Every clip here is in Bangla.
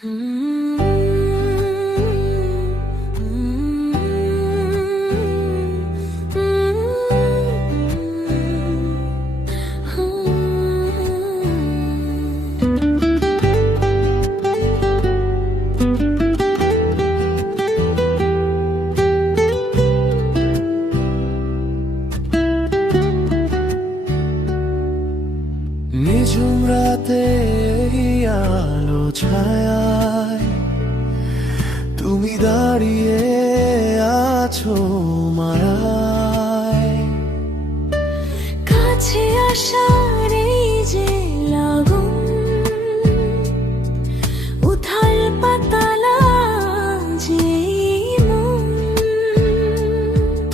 নিঝুম রাতে আলো ছায়ায় তুমি দাঁড়িয়ে আছো মায়ায়, কাছে আসার এই যে লাগন, উথাল পাতালা যে মন,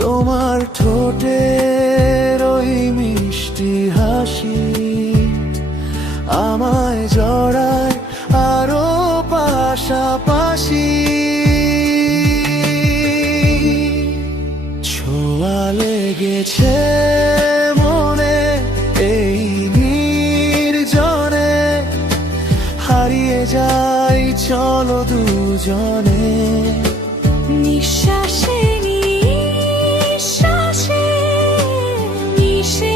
তোমার ঠোঁটের ওই মিষ্টি হাসি আমায় জড়ায় আরো পাশাপাশি। ছোঁয়া লেগেছে মনে এই নির্জনে, হারিয়ে যাই চলো দুজনে। নিঃশ্বাসে নিঃশ্বাসে মিশে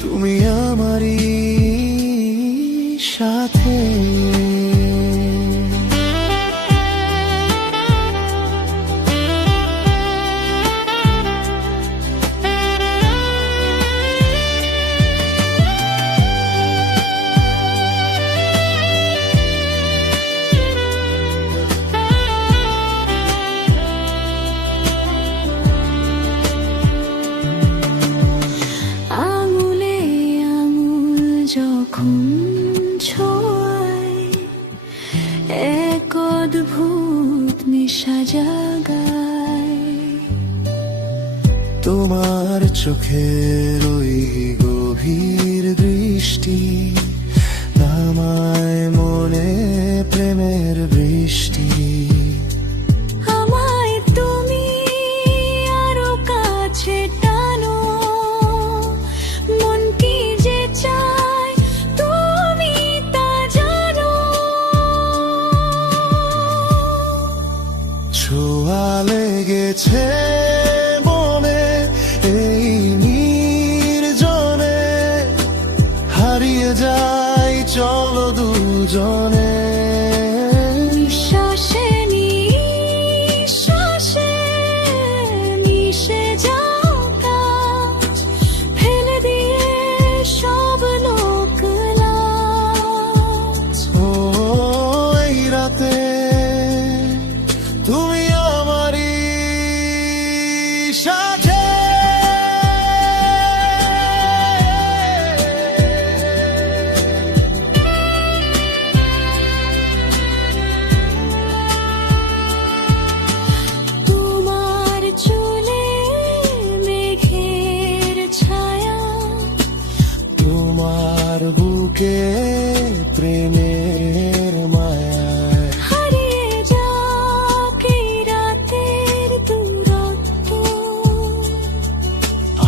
তুমি আমারই সাথে। যখন ছোঁয়ায় এক অদ্ভুত নেশা জাগায়, তোমার চোখের ওই গভীর দৃষ্টি নামায় মনে প্রেমের বৃষ্টি। আমায় তুমি আরো কাছে টানো, মন কি যে চায় তুমি তা জানো। ছোঁয়া লেগেছে মনে এই নির্জনে, হারিয়ে যাই চলো দুজনে। নিঃশ্বাসে নিঃশ্বাসে মিশে যাও কাজ, ফেলে দিয়ে সব লোক লাজ। ও এই রাতে তুমি আমারই সাথে। তোমার চুলে মেঘের ছায়া, তোমার বুকে প্রেমের মায়া, হারিয়ে যাক এই রাতের দূরত্ব।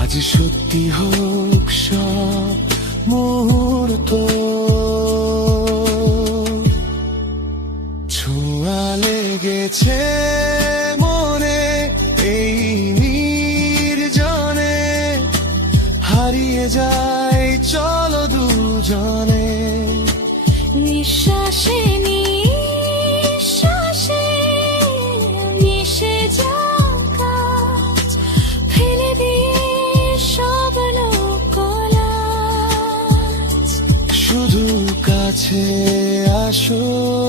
আজ সত্যি হোক সব মুহূর্ত। ছোঁয়া লেগেছে মনে এই নির্জনে, হারিয়ে যাই চলো দুজনে। নিঃশ্বাসে নিঃশ্বাসে মিশে যাও কাজ, ফেলে দিয়ে সব লোক লাজ। শুধু কাছে আসো।